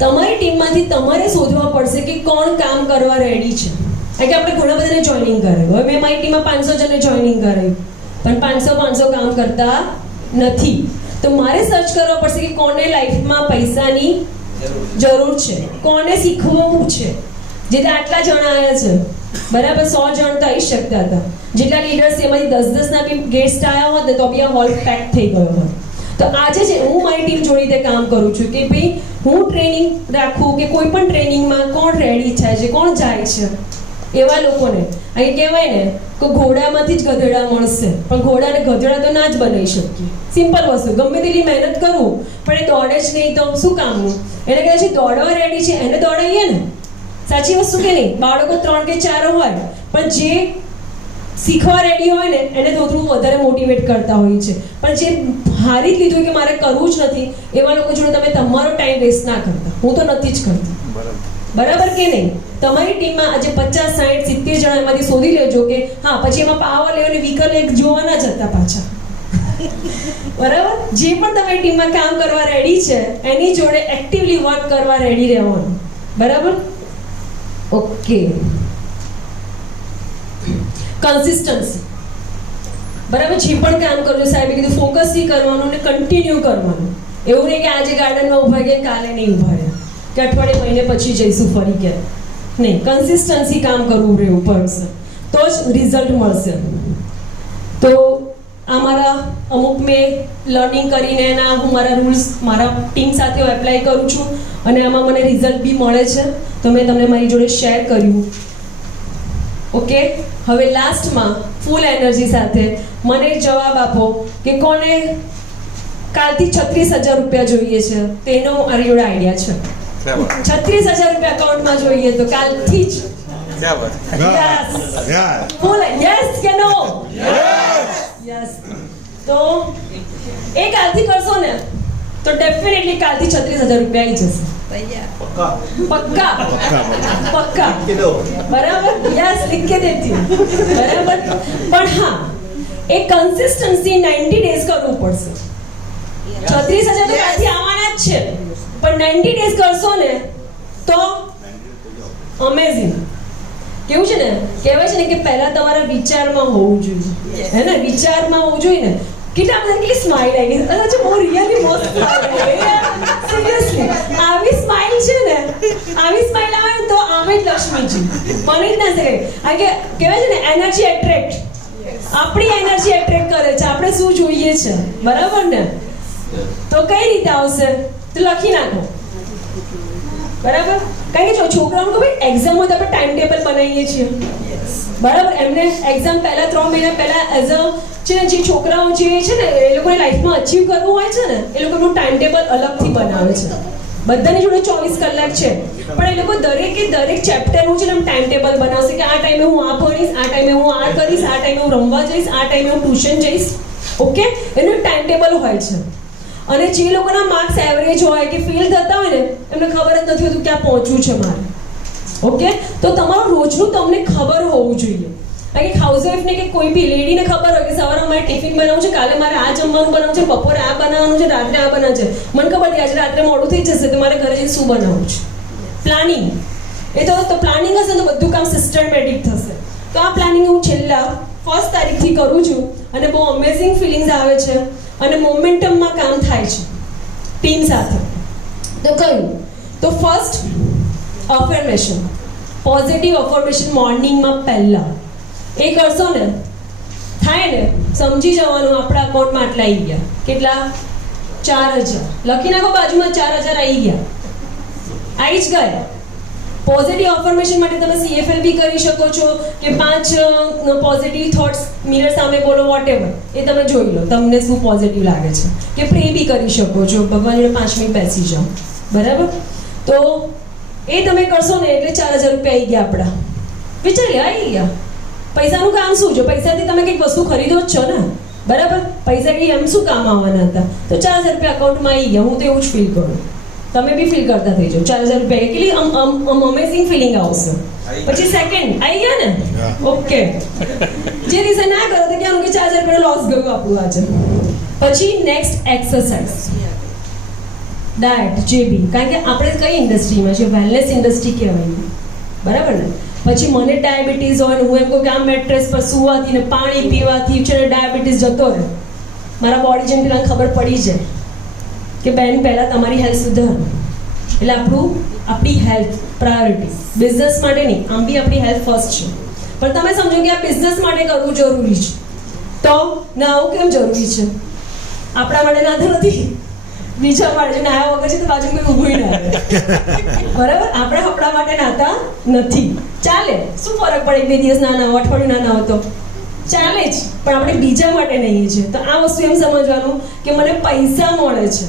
તમારી ટીમમાંથી તમારે શોધવા પડશે કે કોણ કામ કરવા રેડી છે. કારણ કે આપણે ઘણા બધાને જોઈનિંગ કરાવ્યું. હવે મેં મારી ટીમમાં 500 જણને જોઈનિંગ કરાવ્યું, પણ 500 કામ કરતા નથી. તો મારે સર્ચ કરવા પડશે કે કોને લાઈફમાં પૈસાની જરૂર છે, કોને શીખવવું છે. જેથી આટલા જણ આવ્યા છે, બરાબર 100 જણ તો આવી શકતા હતા. જેટલા લીડર્સ એમાંથી 10 ના બી ગેસ્ટ આવ્યા હોત ને તો બી આ હોલ પેક થઈ ગયો હોત. તો આજે છે હું મારી ટીમ જોડે રીતે કામ કરું છું કે ભાઈ હું ટ્રેનિંગ રાખું કે કોઈ પણ ટ્રેનિંગમાં કોણ રેડી થાય છે, કોણ જાય છે, એવા લોકોને. અહીં કહેવાય ને કે ઘોડામાંથી જ ગધેડા મળશે, પણ ઘોડાને ગધેડા તો ના જ બનાવી શકીએ. સિમ્પલ વસ્તુ, ગમે તેટલી મહેનત કરું પણ એ દોડે જ નહીં તો શું કામનું. એને કદાચ દોડવા રેડી છે એને દોડાવીએ ને, સાચી વસ્તુ કે નહીં. બાળકો 3 કે 4 હોય પણ જે શીખવા રેડી હોય ને એને તો થોડું વધારે મોટિવેટ કરતા હોય છે. પણ જે હારી જ લીધું કે મારે કરવું જ નથી એવા લોકો જોડે તમે તમારો ટાઈમ વેસ્ટ ના કરતા. હું તો નથી જ કરતી, બરાબર કે નહીં. તમારી ટીમમાં આજે 50, 60, 70 જણા એમાંથી શોધી લેજો કે હા, પછી એમાં પાવર લેવલ વીકર એક જોવાના જ હતા પાછા. બરાબર. જે પણ તમારી ટીમમાં કામ કરવા રેડી છે એની જોડે એક્ટિવલી વર્ક કરવા રેડી રહેવાનું. બરાબર. ઓકે. કન્સિસ્ટન્સી, બરાબર. જે પણ કામ કરજો સાહેબે કીધું ફોકસથી કરવાનું ને કન્ટિન્યુ કરવાનું. એવું નહીં કે આજે ગાર્ડનમાં ઊભા ગયા કાલે નહીં ઊભા રહ્યા કે અઠવાડિયે મહિને પછી જઈશું ફરી ક્યાં. નહીં, કન્સિસ્ટન્સી કામ કરવું રહેવું પડશે તો જ રિઝલ્ટ મળશે. તો આ મારા અમુક મેં લર્નિંગ કરીને એના હું મારા રૂલ્સ મારા ટીમ સાથે એપ્લાય કરું છું અને આમાં મને રિઝલ્ટ બી મળે છે. તો મેં તમને મારી જોડે શેર કર્યું. ઓકે. હવે લાસ્ટમાં ફૂલ એનર્જી સાથે મને જવાબ આપો કે કોને કાલથી 36,000 રૂપિયા જોઈએ છે. તેનો મારી જોડે આઈડિયા છે. 36,000 રૂપિયા અકાઉન્ટમાં જોઈએ તો કાલથી જ. ફૂલ યસ કે નો? યસ. તો એ કાલથી કરશો ને તો ડેફિનેટલી કાલથી 36,000 રૂપિયા આવી જશે. પક્કા. બરાબર. યસ लिख के देती हूँ. બરાબર. પણ હા, એ કન્સિસ્ટન્સી 90 ડેઝ કરવું પડશે. 36,000 તો કાલથી આવવાના જ છે, પણ 90 ડેઝ કરશો ને તો અમેઝિંગ. કેવું છે ને, કહેવાય છે ને કે પહેલા તમારા વિચારમાં હોવું જોઈએ, હે ને? વિચારમાં હોવું જોઈએ ને. કેટલા બધા કેટલી સ્માઈલ આવી ગઈ. અચ્છા, બહુ રિયલી મસ્ત સિરિયસલી આવી સ્માઈલ છે ને, આવી સ્માઈલ આવે ને તો આવે જ લક્ષ્મીજી. બની જ ના શકે. આ કે કહેવાય છે ને એનર્જી એટ્રેક્ટ. આપણી એનર્જી એટ્રેક્ટ કરે છે, આપણે શું જોઈએ છે, બરાબર ને? તો કઈ રીતે આવશે તો લખી નાખો. બરાબર. કારણ કે જો છોકરાઓનું કે ભાઈ એક્ઝામ હોય તો આપણે ટાઈમ ટેબલ બનાવીએ છીએ, બરાબર. એમને એક્ઝામ પહેલા 3 મહિના પહેલા એઝ અ છે ને જે છોકરાઓ જે છે ને એ લોકોને લાઈફમાં અચીવ કરવું હોય છે ને એ લોકોનું ટાઈમ ટેબલ અલગથી બનાવે છે. બધાની જોડે 24 કલાક છે પણ એ લોકો દરેક ચેપ્ટરનું છે ને ટાઈમ ટેબલ બનાવશે કે આ ટાઈમે હું આ ભણીશ, આ ટાઈમે હું આ કરીશ, આ ટાઈમે હું રમવા જઈશ, આ ટાઈમે હું ટ્યુશન જઈશ. ઓકે. એનું ટાઈમ ટેબલ હોય છે. અને જે લોકોના માર્ક્સ એવરેજ હોય કે ફેલ થતા હોય ને એમને ખબર જ નથી હોતું ક્યાં પહોંચવું છે મારે. ઓકે. તો તમારું રોજનું તમને ખબર હોવું જોઈએ. કારણ કે હાઉસવાઈફને કે કોઈ બી લેડીને ખબર હોય કે સવારે મારે ટિફિન બનાવવું છે, કાલે મારે આ જમવાનું બનાવવું છે, બપોરે આ બનાવવાનું છે, રાત્રે આ બનાવવું છે. મને ખબર છે આજે રાત્રે મોડું થઈ જશે તો મારે ઘરે જઈને શું બનાવવું છે. પ્લાનિંગ. એ તો પ્લાનિંગ હશે તો બધું કામ સિસ્ટમેટિક થશે. તો આ પ્લાનિંગ હું છેલ્લા 1 તારીખથી કરું છું અને બહુ અમેઝિંગ ફિલિંગ્સ આવે છે અને મોમેન્ટમમાં કામ થાય છે ટીમ સાથે. તો કયું? તો ફર્સ્ટ અફર્મેશન, પોઝિટિવ અફર્મેશન મોર્નિંગમાં પહેલા એ કરશો ને થાય ને સમજી જવાનું આપણા અકાઉન્ટમાં આટલા આવી ગયા. કેટલા? 4,000. લખી નાખો બાજુમાં, 4,000 આવી ગયા. આવી જ ગયા. પોઝિટિવ અફર્મેશન માટે તમે CFL બી કરી શકો છો કે 5 પોઝિટિવ થોટ્સ મિરર સામે બોલો, વોટેવર. એ તમે જોઈ લો તમને શું પોઝિટિવ લાગે છે. કે પ્રે બી કરી શકો છો, ભગવાન જોડે 5 મિનિટ બેસી જાઓ. બરાબર. તો એ તમે કરશો ને એટલે 4,000 રૂપિયા આવી ગયા આપણા. વિચારી આવી ગયા. પૈસાનું કામ શું છે? પૈસાથી તમે કંઈક વસ્તુ ખરીદો જ છો ને, બરાબર. પૈસા કંઈ એમ શું કામ આવવાના હતા? તો 4,000 રૂપિયા અકાઉન્ટમાં આવી ગયા. હું તો એવું જ ફીલ કરું. તમે બી ફીલ કરતા થઈ જાઓ. 4,000 રૂપિયા કેટલી અમેઝિંગ ફિલિંગ આવશે. પછી સેકન્ડ આવી ગયા ને. ઓકે. જે દિવસે ના કરો તો ક્યાં કે 4,000 રૂપિયા લોસ ગયું આપણું આજે. પછી નેક્સ્ટ એક્સરસાઇઝ, ડાયટ, જે બી, કારણ કે આપણે કઈ ઇન્ડસ્ટ્રીમાં છે, વેલનેસ ઇન્ડસ્ટ્રી કહેવાય, બરાબર ને. પછી મને ડાયાબિટીસ હોય ને હું એમ કહું કે આ મેટ્રેસ પર સુવાથી ને પાણી પીવાથી છે ને ડાયાબિટીસ જતો રહે, મારા બોડી જેમ પેલા ખબર પડી જાય કે બેન પહેલાં તમારી હેલ્થ સુધારો. એટલે આપણી હેલ્થ પ્રાયોરિટી, બિઝનેસ માટે નહીં, આમ બી આપણી હેલ્થ ફર્સ્ટ છે. પણ તમે સમજો કે આ બિઝનેસ માટે કરવું જરૂરી છે, તો ના આવું કેમ જરૂરી છે? આપણા માટે ના તો નથી, બીજા માટે નાયા વગર છે તો બાજુ કોઈ ઊભું ના રહે, બરાબર. આપણે આપણા માટે નાતા નથી, ચાલે, શું ફરક પડે? 2 દિવસ ના નાવો, અઠવાડિયું ના નાવો તો ચાલે જ, પણ આપણે બીજા માટે નહીં છે. તો આ વસ્તુ એમ સમજવાનું કે મને પૈસા મળે છે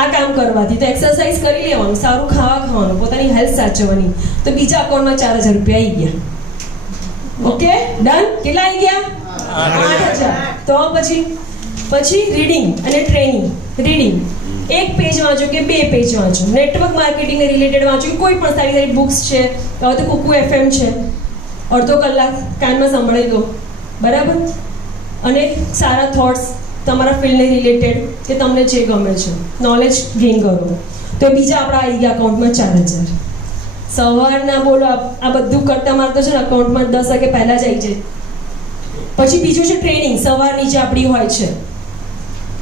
આ કામ કરવાથી, તો એક્સરસાઇઝ કરી લેવાનું, સારું ખાવાનું, પોતાની હેલ્થ સાચવવાની, તો બીજા અકાઉન્ટમાં 4000 રૂપિયા આવી ગયા. Okay, done. કેટલા આવી ગયા? 8000. તો પછી રીડિંગ અને ટ્રેનિંગ. રીડિંગ, 1 પેજ વાંચો કે 2 પેજ વાંચો, નેટવર્ક માર્કેટિંગને રિલેટેડ વાંચો, કોઈ પણ સારી બુક્સ છે, હવે તો કુકુ FM છે, અડધો કલાક કાનમાં સાંભળી લો, બરાબર. અને સારા થોટ્સ તમારા ફિલ્ડને રિલેટેડ કે તમને જે ગમે છે, નોલેજ ગેઇન કરો. તો બીજા આપણા આવી ગયા અકાઉન્ટમાં 4000. સવારના બોલો આ બધું કરતા મારતો છે ને અકાઉન્ટમાં 10 વાગે પહેલાં જ આવી જાય. પછી બીજું છે ટ્રેનિંગ, સવારની જે આપણી હોય છે,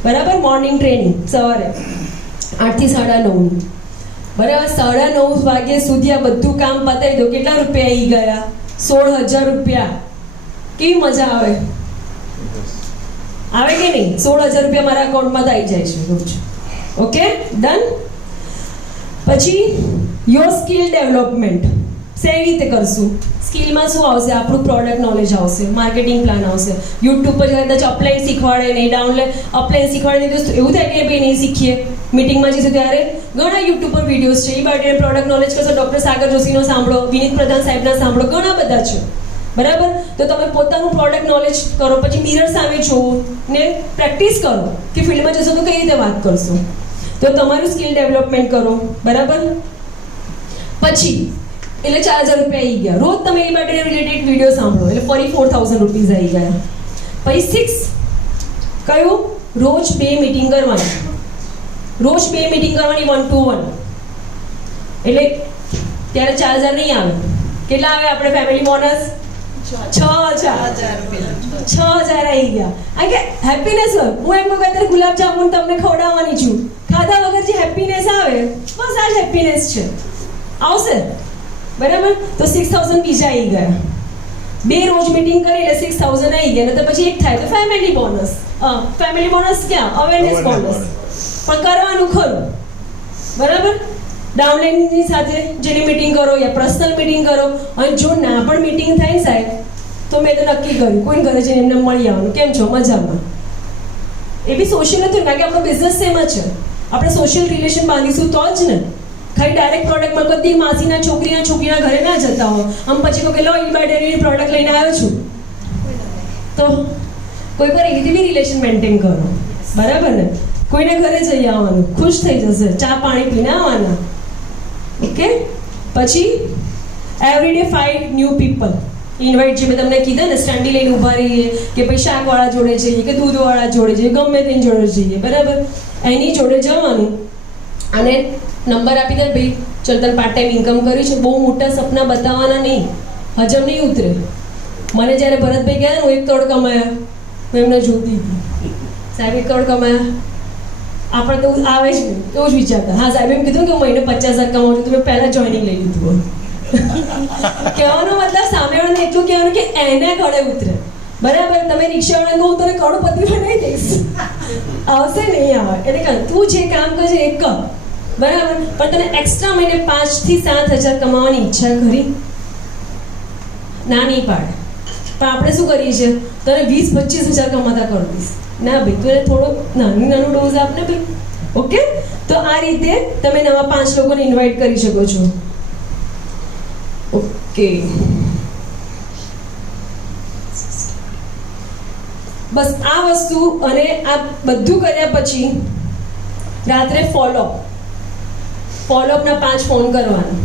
બરાબર, મોર્નિંગ ટ્રેનિંગ સવારે 8 થી 9:30, બરાબર. 9:30 વાગ્યા સુધી આ બધું કામ પતાવી દો, કેટલા રૂપિયા આવી ગયા? 16000 રૂપિયા. કેવી મજા આવે કે નહીં? 16000 રૂપિયા મારા અકાઉન્ટમાં આવી જાય છે રોજ. Okay, done. પછી યોર સ્કિલ ડેવલપમેન્ટ શેવી રીતે કરશું? સ્કિલમાં શું આવશે? આપણું પ્રોડક્ટ નોલેજ આવશે, માર્કેટિંગ પ્લાન આવશે. યુટ્યુબ પર કદાચ અપલાઈન શીખવાડે નહીં, અપલાઈન શીખવાડે નહીં, તો એવું થાય કે ભાઈ નહીં શીખીએ. મીટિંગમાં જઈશું ત્યારે ઘણા યુટ્યુબ પર વિડીયોઝ છે, એ માટે પ્રોડક્ટ નોલેજ કરશો, ડૉક્ટર સાગર જોશીનો સાંભળો, વિનીત પ્રધાન સાહેબના સાંભળો, ઘણા બધા છે, બરાબર. તો તમે પોતાનું પ્રોડક્ટ નોલેજ કરો, પછી મિરર સામે જોવો ને પ્રેક્ટિસ કરો કે ફિલ્ડમાં જશો તો કઈ રીતે વાત કરશો. તો તમારું સ્કિલ ડેવલપમેન્ટ કરો, બરાબર. પછી એટલે 4000 રૂપિયા આવી ગયા. રોજ તમે એ માટે રિલેટેડ વિડીયો સાંભળો એટલે ફરી 4000 રૂપીઝ આવી ગયા. પછી 6 કયું? રોજ 2 મીટિંગ કરવાની, રોજ 2 મીટિંગ કરવાની 1 to 1. એટલે ત્યારે 4000 નહીં આવે, કેટલા આવે આપણે ફેમિલી બોનસ? 6000 આવી ગયા. આ કે હેપીનેસ હોય. હું એમ કહું અત્યારે ગુલાબ જામુન તમને ખવડાવવાની છું, ખાધા વગર જે હેપીનેસ આવે બસ આ જ હેપીનેસ છે, આવશે, બરાબર. તો 6000 બીજા આવી ગયા. 2 રોજ મીટિંગ કરી એટલે 6000 આવી ગયા. તો પછી એક થાય તો ફેમિલી બોનસ. ફેમિલી બોનસ ક્યાં? Awareness bonus. પણ કરવાનું ખરું, બરાબર. ડાઉનલાઈનની સાથે જેની મીટિંગ કરો યા પર્સનલ મીટિંગ કરો. અને જો ના પણ મીટિંગ થાય ને સાહેબ, તો મેં તો નક્કી કર્યું કોઈ ઘરે જઈને એમને મળી આવવાનું, કેમ છો, મજામાં. એ બી સોશિયલ નથી, કારણ કે આપણો બિઝનેસ સેમ જ છે. આપણે સોશિયલ રિલેશન બાંધીશું તો જ ને. ખાલી ડાયરેક્ટ પ્રોડક્ટમાં બધી માસીના છોકરીના ઘરે ના જતા હો. આમ પછી કહો કે લો ઈ બેટરીની પ્રોડક્ટ લઈને આવ્યો છું, તો કોઈ પર એવી બી રિલેશન મેન્ટેન કરો, બરાબર ને. કોઈને ઘરે જઈ આવવાનું, ખુશ થઈ જશે, ચા પાણી પીને આવવાના. ઓકે. પછી એવરીડે 5 ન્યૂ પીપલ ઇન્વાઇટ, જે મેં તમને કીધા ને, સ્ટેન્ડી લઈને ઊભા રહીએ કે ભાઈ શાકવાળા જોડે જઈએ કે દૂધવાળા જોડે જઈએ, ગમે તેની જોડે જઈએ, બરાબર. એની જોડે જવાનું અને નંબર આપી દે, ભાઈ ચલ તને પાર્ટ ટાઈમ ઇન્કમ કરી છે, બહુ મોટા સપના બતાવવાના નહીં, હજમ નહીં ઉતરે. મને જ્યારે ભરતભાઈ ગયા ને, હું 1 કરોડ કમાયા, હું એમને જોતી હતી, સાહેબ 1 કરોડ કમાયા, આપણે તો આવે જ નહીં, એવું જ વિચારતા. હા સાહેબ એમ કીધું કે હું મહિને 50,000 કમાઉં છું, તો મેં પહેલાં જોઈનિંગ લઈ લીધું. કહેવાનો મતલબ સામેવાળાને એટલું કહેવાનું કે એને ગળે ઉતરે, બરાબર. તમે રિક્ષાવાળાને કહું તને કરોડપતિ બનાવી દઈશ, આવશે નહીં આવે. એટલે તું જે કામ કરશે એ કર, બરાબર. પણ તને એક્સ્ટ્રા મહિને 5 થી 7,000 કમાવાની ઈચ્છા ખરી? ના નહીં પાડે. પણ આપણે શું કરીએ છીએ, તને 20-25,000 કમાતા કરી દઈશ. ના ભાઈ, તું થોડો નાનું ડોઝ આપ ને ભાઈ. ઓકે. તો આ રીતે તમે નવા 5 લોકોને ઇન્વાઇટ કરી શકો છો. ઓકે, બસ આ વસ્તુ. અને આ બધું કર્યા પછી રાત્રે ફોલોઅપના 5 ફોન કરવાના.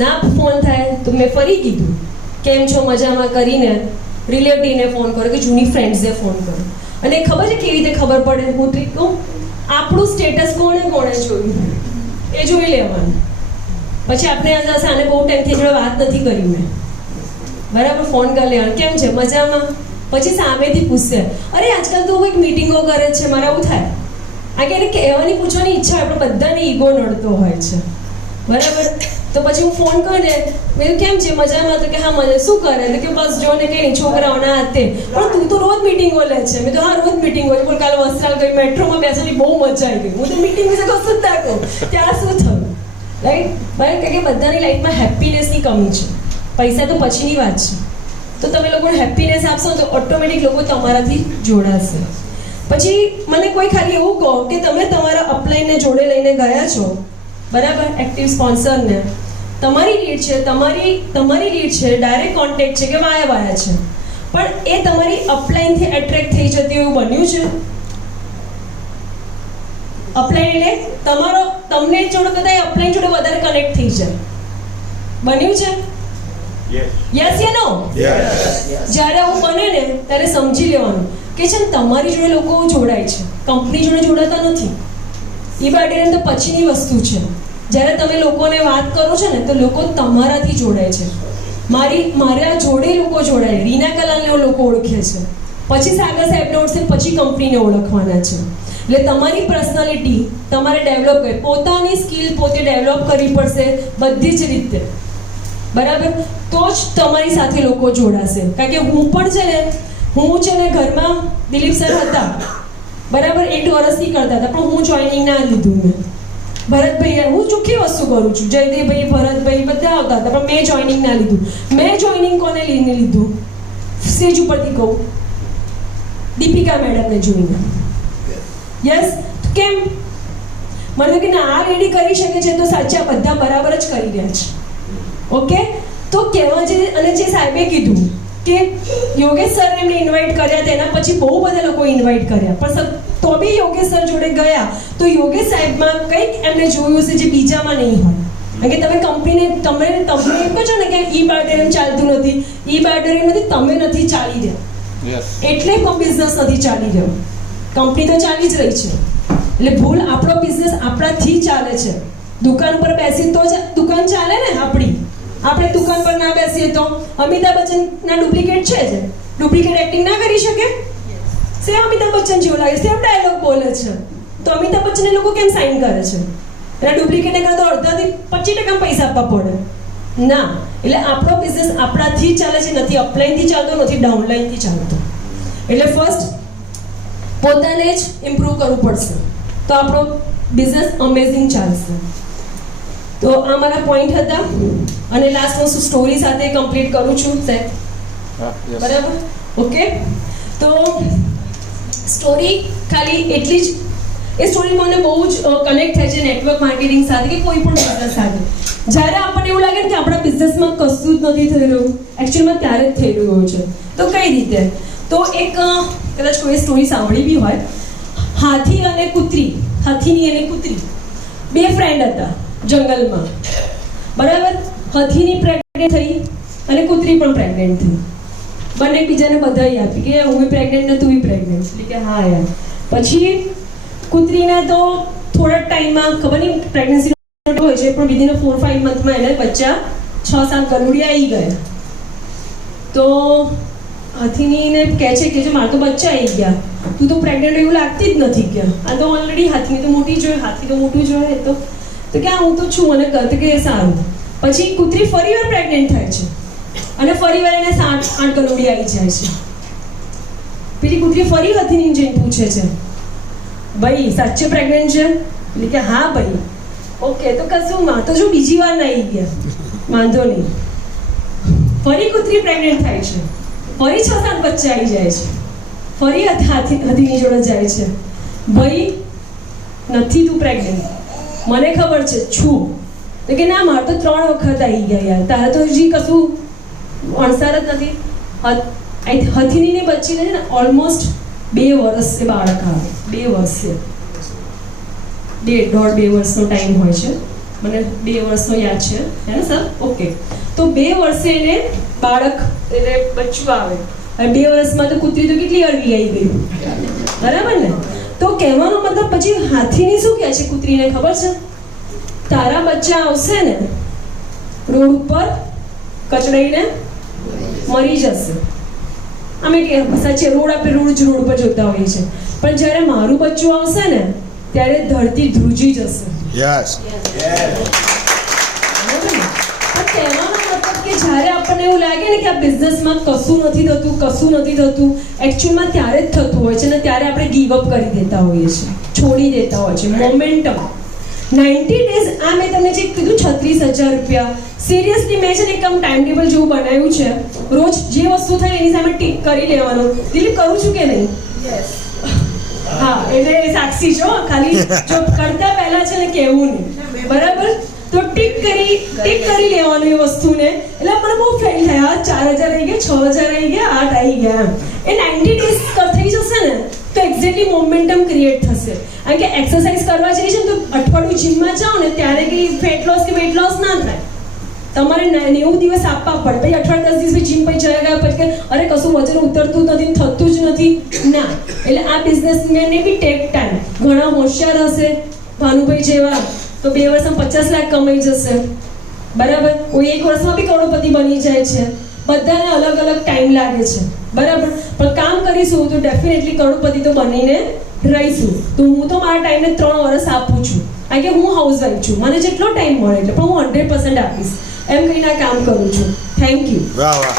ના ફોન થાય તો મેં ફરી કીધું કેમ છો, મજામાં કરીને રિલેટિવને ફોન કરો કે જૂની ફ્રેન્ડ્સને ફોન કરો. અને ખબર છે કેવી રીતે ખબર પડે? હું ટ્રીક કહું, આપણું સ્ટેટસ કોણે જોયું એ જોઈ લેવાનું. પછી આપણે આને બહુ ટાઈમથી જોડે વાત નથી કરી મેં, બરાબર, ફોન કરી લેવાનો, કેમ છે, મજામાં? પછી સામેથી પૂછશે, અરે આજકાલ તો કંઈક મીટિંગો કરે છે, મારે આવું થાય. આ ક્યારેક કહેવાની પૂછવાની ઈચ્છા, આપણે બધાને ઈગો નડતો હોય છે, બરાબર. તો પછી હું ફોન કરીને મેં કેમ છે, મજામાં? તો કે હા મજા. શું કરે? તો કે બસ જો ને કંઈ નહીં, છોકરાઓના હાથે. પણ તું તો રોજ મીટિંગો લે છે. મેં તો હા રોજ મીટિંગ હોય. પણ કાલે વસ્ત્રાલ ગઈ, મેટ્રોમાં બેસવાની બહુ મજા આવી ગઈ. હું તો મીટિંગ વિશે કશું જ ના કહું. ત્યાં શું થયું, રાઈટ? બરાબર, કારણ કે બધાની લાઈફમાં હેપીનેસની કમી છે. પૈસા તો પછીની વાત છે. તો તમે લોકોને હેપીનેસ આપશો તો ઓટોમેટિક લોકો તમારાથી જોડાશે. પછી મને કોઈ ખાલી એવું કહો કે તમે તમારા અપલાઈનને જોડે લઈને ગયા છો, બરાબર, એક્ટિવ સ્પોન્સરને, તમારી લીડ છે, તમારી લીડ છે, ડાયરેક્ટ કોન્ટેક્ટ છે કે વાયા છે, પણ એ તમારી અપલાઈનથી એટ્રેક્ટ થઈ જતી એવું બન્યું છે? અપલાઈન એટલે તમને જોડે કદાચ અપલાઈન જોડે વધારે કનેક્ટ થઈ જાય, બન્યું છે? યસ યા નો? જ્યારે આવું બને ને ત્યારે સમજી લેવાનું કે છે ને તમારી જોડે લોકો જોડાય છે, કંપની જોડે જોડાતા નથી. એ બાટેન તો પછીની વસ્તુ છે. જ્યારે તમે લોકોને વાત કરો છો ને તો લોકો તમારાથી જોડાય છે. મારા જોડે લોકો જોડાય, રીના કલાલને લોકો ઓળખે છે, પછી સાગર સાહેબને ઓળખશે, પછી કંપનીને ઓળખવાના છે. એટલે તમારી પર્સનાલિટી તમારે ડેવલપ કરી, પોતાની સ્કિલ પોતે ડેવલપ કરવી પડશે બધી જ રીતે, બરાબર. તો જ તમારી સાથે લોકો જોડાશે. કારણ કે હું છે ને ઘરમાં દિલીપ સર હતા, બરાબર, 1 વર્ષથી કરતા હતા, પણ હું જોઈનિંગ ના લીધું. મેં ભરતભાઈ, હું ચોખ્ખી વસ્તુ કરું છું, જયદેવભાઈ, ભરતભાઈ બધા આવતા હતા, પણ મેં જોઈનિંગ ના લીધું. મેં જોઈનિંગ કોને લઈને લીધું? સ્ટેજ ઉપરથી કહું, દીપિકા મેડમને જોઈને. યસ, કેમ? મને કે ના, આ લેડી કરી શકે છે તો સાચા બધા બરાબર જ કરી રહ્યા છે. ઓકે, તો કહેવા છે. અને જે સાહેબે કીધું કે યોગેશ સર એમને ઇન્વાઇટ કર્યા, તેના પછી બહુ બધા લોકો ઇન્વાઇટ કર્યા, પણ તો બી યોગેશ સર જોડે ગયા તો યોગેશ સાહેબમાં કંઈક એમને જોયું હશે જે બીજામાં નહીં હોય. કારણ કે તમે કંપનીને તમે એમ કહો છો ને કે ઈ બાર્ટરિંગ ચાલતું નથી, ઈ બાર્ટરિંગ નથી, તમે નથી ચાલી રહ્યા, એટલે બિઝનેસ નથી ચાલી રહ્યો. કંપની તો ચાલી જ રહી છે. એટલે ભૂલ, આપણો બિઝનેસ આપણાથી ચાલે છે. દુકાન પર બેસી તો જ દુકાન ચાલે ને આપણી. આપણે દુકાન પર ના બેસીએ તો અમિતાભ બચ્ચનના ડુપ્લિકેટ છે જ, ડુપ્લિકેટ એક્ટિંગ ના કરી શકે. સેમ અમિતાભ બચ્ચન જેવું લાગે, સેમ ડાયલોગ બોલે છે, તો અમિતાભ બચ્ચનને લોકો કેમ સાઇન કરે છે? એના ડુપ્લિકેટ કરતા તો અડધાથી 25% પૈસા આપવા પડે ના. એટલે આપણો બિઝનેસ આપણાથી ચાલે છે, નથી અપલાઈનથી ચાલતો, નથી ડાઉનલાઈનથી ચાલતો. એટલે ફર્સ્ટ પોતાને જ ઇમ્પ્રૂવ કરવું પડશે તો આપણો બિઝનેસ અમેઝિંગ ચાલશે. તો આ મારા પોઈન્ટ હતા. અને લાસ્ટ હું સ્ટોરી સાથે કમ્પ્લીટ કરું છું સાહેબ, બરાબર? ઓકે, તો સ્ટોરી ખાલી એટલી જ, એ સ્ટોરી મને બહુ જ કનેક્ટ થાય છે નેટવર્ક માર્કેટિંગ સાથે કે કોઈ પણ બિઝનેસ સાથે. જ્યારે આપણને એવું લાગે ને કે આપણા બિઝનેસમાં કશું જ નથી થઈ રહ્યું, એકચ્યુઅલમાં ત્યારે જ થઈ રહ્યું છે. તો કઈ રીતે? તો એક કદાચ કોઈ સ્ટોરી સાંભળી બી હોય, હાથીની અને કૂતરી, બે ફ્રેન્ડ હતા જંગલમાં, બરાબર. હાથીની પ્રેગ્નન્ટ થઈ અને કૂતરી પણ પ્રેગ્નન્ટ થઈ. બંને બીજાને બધાઈ આપી કે હું બી પ્રેગ્નન્ટ ને તું બી પ્રેગ્નન્ટ. એટલે કે હા યાર. પછી કૂતરીને તો થોડા ટાઈમમાં ખબર નહીં પ્રેગ્નન્સી હોય છે, પણ વિધિન 4-5 મંથમાં એને બચ્ચા 6-7 ગરુડિયા આવી ગયા. તો હાથીનીને કહે છે કે જો મારે તો બચ્ચા આવી ગયા, તું તો પ્રેગ્નન્ટ એવું લાગતી જ નથી. કે આ તો ઓલરેડી હાથીની તો મોટી જોઈએ, હાથી તો મોટું જોઈએ, તો કે હું તો છું, મને કહે કે સારું. પછી કૂતરી ફરીવાર પ્રેગ્નન્ટ થાય છે અને ફરીવાર એને 7-8 ગરુડિયા આવી જાય છે. પેલી કૂતરી ફરી હાથીની જઈને પૂછે છે, ભાઈ સાચે પ્રેગ્નન્ટ છે? એટલે કે હા ભાઈ. ઓકે, તો કશું માં તો જો બીજી વાર ના આવી ગયા, વાંધો નહીં. ફરી કૂતરી પ્રેગ્નન્ટ થાય છે, ફરી 6-7 બચ્ચા આવી જાય છે, ફરી હાથીની જોડે જાય છે, ભાઈ નથી તું પ્રેગ્નન્ટ, મને ખબર છે છું. તો કે ના, મારે તો 3 વખત આવી ગયા યાર, તારે તો હજી કશું અણસાર જ નથી. હાથીની બચ્ચીને છે ને ઓલમોસ્ટ 2 વર્ષે બાળક આવે, 2 વર્ષે, 1.5-2 વર્ષનો ટાઈમ હોય છે, મને 2 વર્ષનો યાદ છે, હે ને સર? ઓકે, તો 2 વર્ષે એને બાળક એટલે બચ્ચું આવે. અને 2 વર્ષમાં તો કૂતરી તો કેટલી અળવી આવી ગઈ, બરાબર ને? તો કહેવાનો મતલબ પછી હાથીની શું કહે છે કૂતરીને ખબર છે? તારા બચ્ચા આવશે ને રોડ ઉપર કચડાઈને મરી જશે. અમે સાચે રોડ આપણે રોડ પર જોતા હોઈએ છીએ, પણ જ્યારે મારું બચ્ચું આવશે ને ત્યારે ધરતી ધ્રુજી જશે. યસ કહેવાનો મતલબ કે જ્યારે આપણને એવું લાગે ને કે આ બિઝનેસમાં કશું નથી થતું, એકચ્યુઅલમાં ત્યારે જ થતું હોય છે ને ત્યારે આપણે ગીવ અપ કરી દેતા હોઈએ છીએ, છોડી દેતા હોય છે. મોમેન્ટમ 90 ડેઝ આ મેં તમને જે કીધું 36,000 રૂપિયા, સિરિયસલી મેં છે ને એકદમ ટાઈમ ટેબલ જેવું બનાવ્યું છે. રોજ જે વસ્તુ થાય એની સામે ટીક કરી લેવાનું. દિલીપ કરું છું કે નહીં? હા, એટલે સાક્ષી છો, ખાલી જો કરતા પહેલા છે ને કહેવું નહીં, બરાબર? તો ટીક કરી લેવાનું એ વસ્તુને. એટલે મને બહુ ફેલ થાય, 4,000 આવી ગયા, 6,000 આવી ગયા, 8 આવી ગયા. એ 90 ડેઝ થઈ જશે ને તો એક્ઝેક્ટલી મોમેન્ટમ ક્રિએટ થશે. કારણ કે એક્સરસાઇઝ કરવા જઈએ છે ને તો અઠવાડિયું જીમમાં જાઓ ને ત્યારે કંઈ ફેટ લોસ કે વેટ લોસ ના થાય. તમારે 90 દિવસ આપવા પડે. પછી અઠવાડિયા 10 દિવસ જીમ પછી જયા ગયા પછી કે અરે કશું વજન ઉતરતું નથી, થતું જ નથી ના. એટલે આ બિઝનેસમેનને બી ટેક ટાઈમ. ઘણા હોશિયાર હશે ભાનુભાઈ જેવા તો 2 વર્ષમાં 50 લાખ કમાઈ જશે, બરાબર? કોઈ 1 વર્ષમાં બી કરોડપતિ બની જાય છે. બધાને અલગ અલગ ટાઈમ લાગે છે, બરાબર? પણ કામ કરીશું તો ડેફિનેટલી કરોડપતિ તો બનીને રહીશું. તો હું તો મારા ટાઈમને 3 વર્ષ આપું છું, કારણ કે હું હાઉસવાઈફ છું, મને જેટલો ટાઈમ મળે એટલે પણ હું 100% આપીશ એમ કહીને કામ કરું છું. Thank you. વાહ વાહ.